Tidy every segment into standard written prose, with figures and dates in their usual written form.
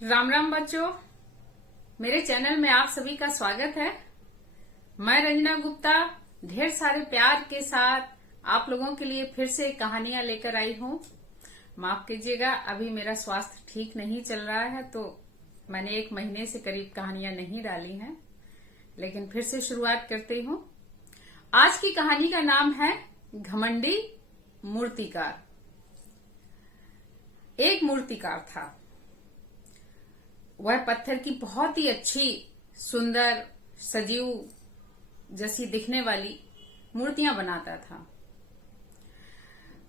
राम राम बच्चों, मेरे चैनल में आप सभी का स्वागत है। मैं रंजना गुप्ता ढेर सारे प्यार के साथ आप लोगों के लिए फिर से कहानियां लेकर आई हूँ। माफ कीजिएगा, अभी मेरा स्वास्थ्य ठीक नहीं चल रहा है तो मैंने 1 महीने से करीब कहानियां नहीं डाली हैं, लेकिन फिर से शुरुआत करती हूँ। आज की कहानी का नाम है घमंडी मूर्तिकार। एक मूर्तिकार था। वह पत्थर की बहुत ही अच्छी, सुंदर, सजीव जैसी दिखने वाली मूर्तियां बनाता था।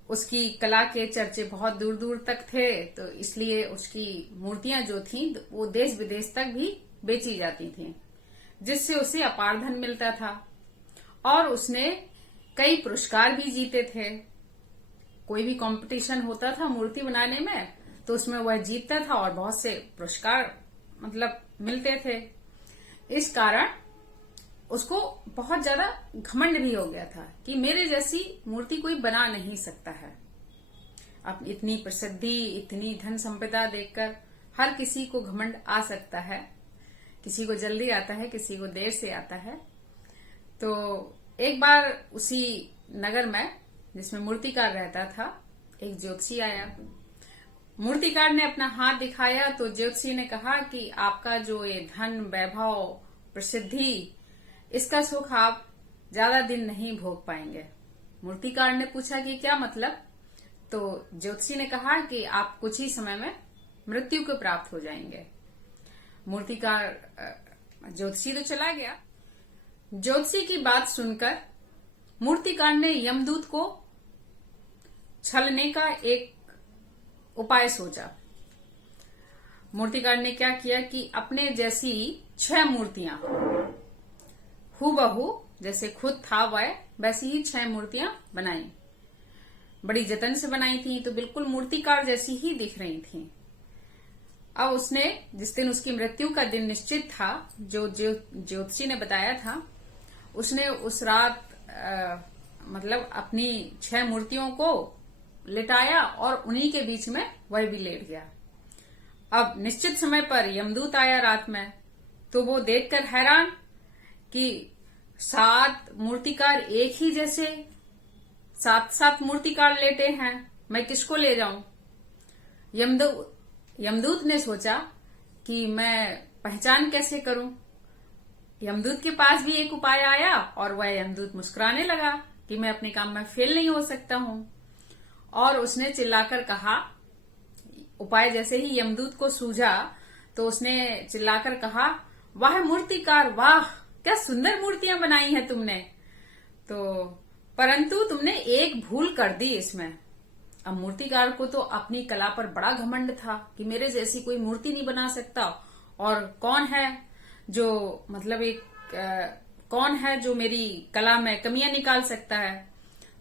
उसकी कला के चर्चे बहुत दूर दूर तक थे, तो इसलिए उसकी मूर्तियां जो थीं वो देश विदेश तक भी बेची जाती थीं, जिससे उसे अपार धन मिलता था। और उसने कई पुरस्कार भी जीते थे। कोई भी कंपटीशन होता था मूर्ति बनाने में तो उसमें वह जीतता था और बहुत से पुरस्कार मिलते थे। इस कारण उसको बहुत ज्यादा घमंड भी हो गया था कि मेरे जैसी मूर्ति कोई बना नहीं सकता है। अब इतनी प्रसिद्धि, इतनी धन संपदा देखकर हर किसी को घमंड आ सकता है। किसी को जल्दी आता है, किसी को देर से आता है। तो एक बार उसी नगर में जिसमें मूर्तिकार रहता था, एक ज्योतिषी आया। मूर्तिकार ने अपना हाथ दिखाया तो ज्योतिषी ने कहा कि आपका जो ये धन, वैभव, प्रसिद्धि, इसका सुख आप ज्यादा दिन नहीं भोग पाएंगे। मूर्तिकार ने पूछा कि क्या मतलब? तो ज्योतिषी ने कहा कि आप कुछ ही समय में मृत्यु को प्राप्त हो जाएंगे। मूर्तिकार ज्योतिषी तो चला गया। ज्योतिषी की बात सुनकर मूर्तिकार ने यमदूत को छलने का एक उपाय सोचा। मूर्तिकार ने क्या किया कि अपने जैसी 6 मूर्तियां, हूबहू जैसे खुद था वह, वैसी ही 6 मूर्तियां बनाई। बड़ी जतन से बनाई थी, तो बिल्कुल मूर्तिकार जैसी ही दिख रही थी। अब उसने, जिस दिन उसकी मृत्यु का दिन निश्चित था, जो ज्योतिषी ने बताया था, उसने उस रात अपनी 6 मूर्तियों को लिटाया और उन्हीं के बीच में वह भी लेट गया। अब निश्चित समय पर यमदूत आया रात में, तो वो देखकर हैरान कि 7 मूर्तिकार एक ही जैसे, 7 मूर्तिकार लेटे हैं, मैं किसको ले जाऊं? यमदूत ने सोचा कि मैं पहचान कैसे करूं। यमदूत के पास भी एक उपाय आया और वह यमदूत मुस्कुराने लगा कि मैं अपने काम में फेल नहीं हो सकता हूं। और उसने चिल्लाकर कहा, उपाय जैसे ही यमदूत को सूझा तो उसने चिल्लाकर कहा, वाह मूर्तिकार, वाह, क्या सुंदर मूर्तियां बनाई हैं तुमने। तो परंतु तुमने एक भूल कर दी इसमें। अब मूर्तिकार को तो अपनी कला पर बड़ा घमंड था कि मेरे जैसी कोई मूर्ति नहीं बना सकता, और कौन है जो मेरी कला में कमियां निकाल सकता है।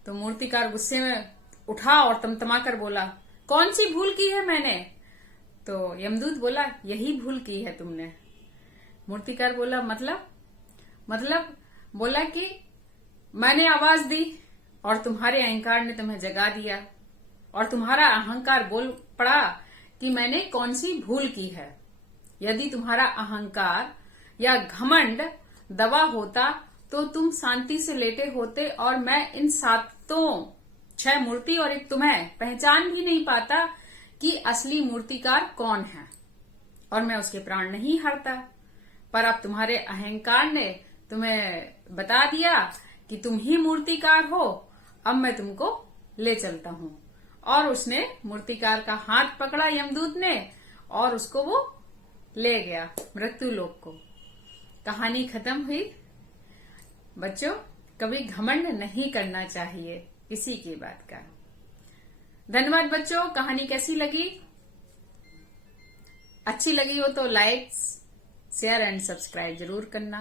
तो मूर्तिकार गुस्से में उठा और तमतमा कर बोला, कौन सी भूल की है मैंने? तो यमदूत बोला, यही भूल की है तुमने। मूर्तिकार बोला, मतलब बोला कि मैंने आवाज दी और तुम्हारे अहंकार ने तुम्हें जगा दिया, और तुम्हारा अहंकार बोल पड़ा कि मैंने कौन सी भूल की है। यदि तुम्हारा अहंकार या घमंड दबा होता तो तुम शांति से लेटे होते और मैं इन 6 मूर्ति और एक तुम्हें पहचान भी नहीं पाता कि असली मूर्तिकार कौन है, और मैं उसके प्राण नहीं हरता। पर अब तुम्हारे अहंकार ने तुम्हें बता दिया कि तुम ही मूर्तिकार हो, अब मैं तुमको ले चलता हूं। और उसने मूर्तिकार का हाथ पकड़ा यमदूत ने, और उसको वो ले गया मृत्यु लोक को। कहानी खत्म हुई। बच्चों, कभी घमंड नहीं करना चाहिए किसी की बात का। धन्यवाद बच्चों। कहानी कैसी लगी? अच्छी लगी हो तो लाइक, शेयर एंड सब्सक्राइब जरूर करना।